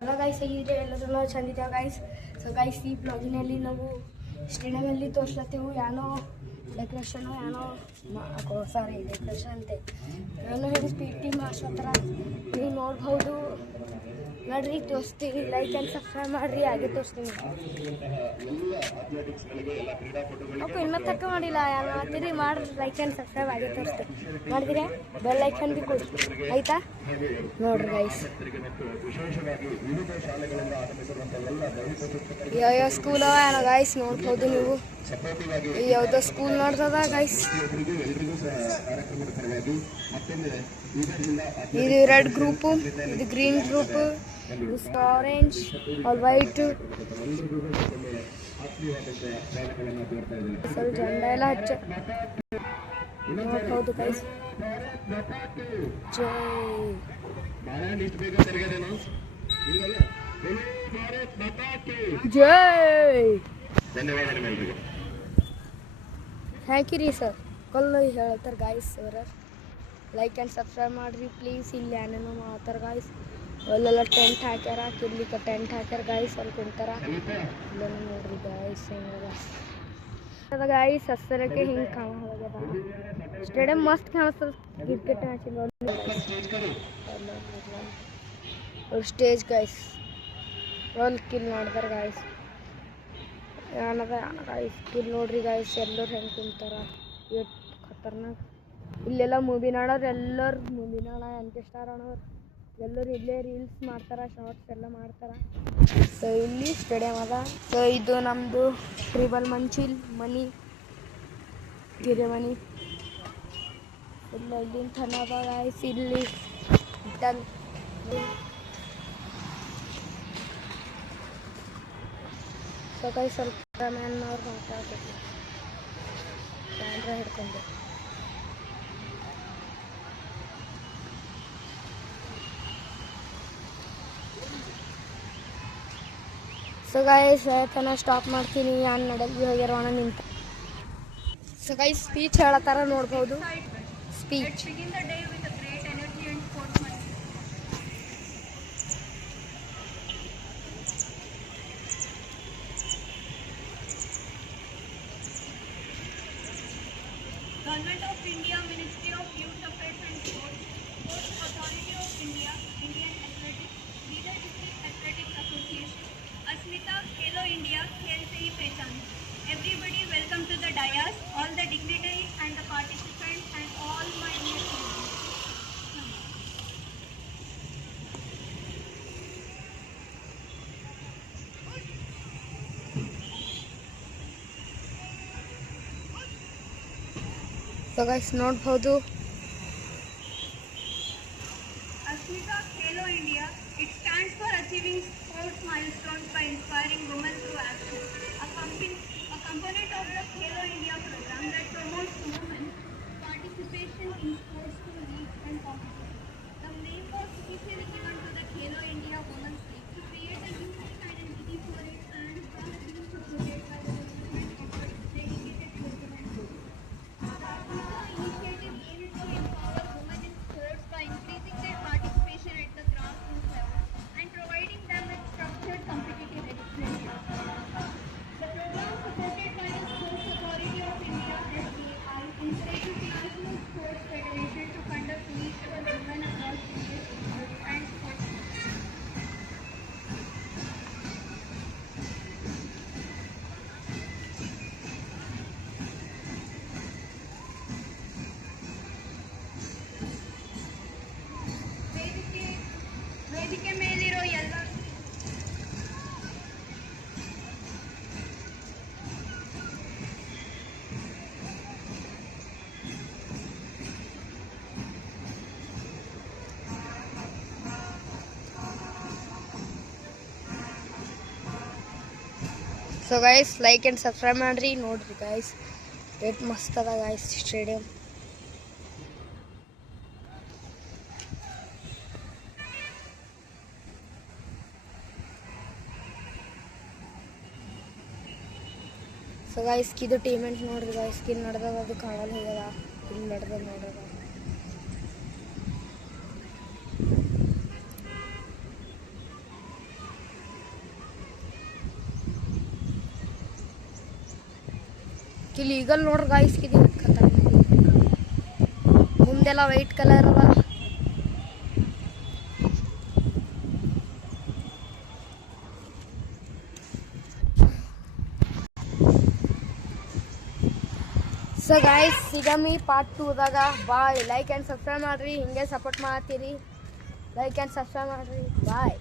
Hello guys, ಹೇಗಿದೆ ಎಲ್ಲರೂ ನಾವು ಚಂದಿದ್ದೇವೆ ಗೈಸ್. ಸೊ ಗೈಸ್, ಈ ಬ್ಲಾಗಿನಲ್ಲಿ ನಾವು ಸ್ಟೇಡಿಯಮಲ್ಲಿ ತೋರಿಸ್ಲತ್ತೀವಿ ಏನೋ ಡೆಕೋರೇಷನು ಡೆಕೋರೇಷನ್ ಅಂತೆ ಏನೋ ಹಿಡಿದು ಪಿ ಟಿ ಮಾಡ್ಸತ್ರ ನೀವು ನೋಡ್ಬೋದು. ನೋಡ್ರಿ, ತೋರಿಸ್ತೀವಿ. ಲೈಕ್ ಆ್ಯಂಡ್ ಸಬ್ಸ್ಕ್ರೈಬ್ ಮಾಡಿರಿ, ಹಾಗೆ ತೋರಿಸ್ತೀನಿ. ಓಕೆ, ಇನ್ನೂ ತಕ್ಕ ಮಾಡಿಲ್ಲ, ಯಾರು ಮಾಡ್ತೀರಿ ಮಾಡ್ರಿ. ಲೈಕ್ ಆ್ಯಂಡ್ ಸಬ್ಸ್ಕ್ರೈಬ್ ಹಾಗೆ ತೋರಿಸ್ತೀನಿ. ಮಾಡಿದಿರಿ ಬೆಲ್ ಐಕನ್ ಬಿ ಕೊಡಿ, ಆಯಿತಾ? ನೋಡ್ರಿ ಗೈಸ್, ಯಾವ ಸ್ಕೂಲ್ ಅವ ಏನೋ ಗೈಸ್, ನೋಡ್ಬೋದು ನೀವು. ಯಾವುದೋ ಸ್ಕೂಲ್ ನೋಡ್ತದ ಗೈಸ್. ಇದು ರೆಡ್ ಗ್ರೂಪು, ಇದು green group, orange all white. ಸ್ವಲ್ಪ ಜೆಂಡ ಎಲ್ಲ ಹಚ್ಚ ನೋಡ್ಬೋದು ಗೈಸ್. ಜೈ ಥ್ಯಾಂಕ್ ಯು ರೀ ಸರ್. ಕಲ್ಲು ಹೇಳ್ತಾರೆ guys sir. Like and subscribe ಮಾಡಿರಿ ಪ್ಲೀಸ್. ಇಲ್ಲಿ ಏನೇನೋ ಮಾಡ್ತಾರೆ ಗಾಯ್ಸ್. ಅಲ್ಲೆಲ್ಲ ಟೆಂಟ್ ಹಾಕ್ಯಾರ, ಕಿರ್ಲಿಕ್ಕೆ ಟೆಂಟ್ ಹಾಕ್ಯಾರ ಗಾಯ್ಸ್. ಅಲ್ಲಿ ಕುಂತಾರ ಇಲ್ಲೆಲ್ಲ ನೋಡ್ರಿ ಗಾಯ್ಸ್. ಹೆಂಗದ ಗಾಯ್ಸ್, ಹಸ್ಸರಕ್ಕೆ ಹಿಂಗೆ ಕಾಣೋಗ್ಯದ. ಸ್ಟೇಡಿಯಂ ಮಸ್ತ್ ಕಾಣಿಸ್ತದ. Cricket matching stage guys. ಅಲ್ಲಿ ಕಿಲ್ ನೋಡ್ತಾರೆ ಗಾಯ್ಸ್. ಏನದ ಗಾಯ್ಸ್ ಕಿಲ್ ನೋಡ್ರಿ ಗಾಯ್ಸ್. ಎಲ್ಲರೂ ಹೆಂಗೆ ಕುಂತಾರ, ಎಷ್ಟು ಖತರ್ನಾಕ್. ಇಲ್ಲೆಲ್ಲ ಮೂವಿ ನೋಡೋರು, ಎಲ್ಲರೂ ಮೂವಿ ನೋಡ ಎಂತ ಸ್ಟಾರ್ ಅನ್ನೋರು ಎಲ್ಲರೂ ಇಲ್ಲೇ ರೀಲ್ಸ್ ಮಾಡ್ತಾರೆ, ಶಾರ್ಟ್ಸ್ ಎಲ್ಲ ಮಾಡ್ತಾರೆ. ಸೊ ಇಲ್ಲಿ ಸ್ಟೇಡಿಯಂ ಅದ. ಸೊ ಇದು ನಮ್ಮದು ಟ್ರಿಬಲ್ ಮಂಚಿಲ್ ಮನಿ ಗಿರಿಮನಿ. ಇಲ್ಲ ಇಲ್ಲಿಂದ ಥನದ ಗಾಯ್ಸ್. ಇಲ್ಲಿ ಡಲ್ ಸೊ ಕೈ ಸ್ವಲ್ಪ ಮ್ಯಾನ್ನವ್ರು ಮಾತಾಡ್ಬೇಕು, ಕ್ಯಾಮ್ರಾ ಹಿಡ್ಕೊಂಡು. ಸೊ ಗೈಸ್, ಆಯ್ತಾನ ಸ್ಟಾಪ್ ಮಾಡ್ತೀನಿ. ನಾನು ನಡಗಿ ಹೋಗ್ಯಾರ ನಿಂತ. ಸೊ ಗೈಸ್, ಸ್ಪೀಚ್ ಹೇಳತ್ತಾರ, ನೋಡ್ಬೋದು speech. Government of India, Ministry of Youth Affairs and Sports, Sports Authority of India, Indian Athletics, Bidar District Athletics Association, Asmita, Khelo India, Khel Se Hi Pehchan. Everybody welcome to the dais, all the dignitaries and the participants and all my dear students. So guys, ನೋಡ್ಬೋದು. Asmita, Khelo India, it stands for achieving sports milestones by inspiring women through action. A component of the Khelo India program that promotes women's participation in sports to league and competition. The name was officially given to the Khelo India Women's League to create a unique identity for it, and it was being supported by the development efforts dedicated to women's sports. The Asmita initiative aims to empower women in sports by increasing their participation at the grassroots level and providing them with structured competitive experience. The program, supported by the Sports Authority of India (SAI), encourages national sports federation to conduct meets for women across various sports and sports. ವೇದಿಕೆ ಮೇಲಿರೋ ಎಲ್ಲ so guys, like and subscribe ಮಾಡಿರಿ. ನೋಡ್ರಿ guys, ಎಷ್ಟು ಮಸ್ತ್ ಅದ guys stadium. So guys, ಇದು ಟೀಮೆಂಟ್ ನೋಡ್ರಿ ಗೈಸ್. ಇಲ್ಲಿ ನಡೆದದ, ಅದು ಕಾಣಲ್ಲ ಹೋಗ್ಯದ. ಇಲ್ಲಿ ನಡೆದ ನೋಡ್ರಿ. ಇಲ್ಲಿ ಈಗಲ್ ನೋಡ್ರಿ ಗಾಯ್ಸ್ ಇದು ಮುಂದೆಲ್ಲ ವೈಟ್ ಕಲರ್ ಅದ. ಸೊ ಗಾಯ್ಸ್ ಸಿಗಮಿ ಪಾರ್ಟ್ 2ದಾಗ. ಬಾಯ್. ಲೈಕ್ ಆ್ಯಂಡ್ ಸಬ್ಸ್ಕ್ರೈಬ್ ಮಾಡಿರಿ, ಹಿಂಗೆ ಸಪೋರ್ಟ್ ಮಾಡ್ತೀರಿ. ಲೈಕ್ ಆ್ಯಂಡ್ ಸಬ್ಸ್ಕ್ರೈಬ್ ಮಾಡಿರಿ. ಬಾಯ್.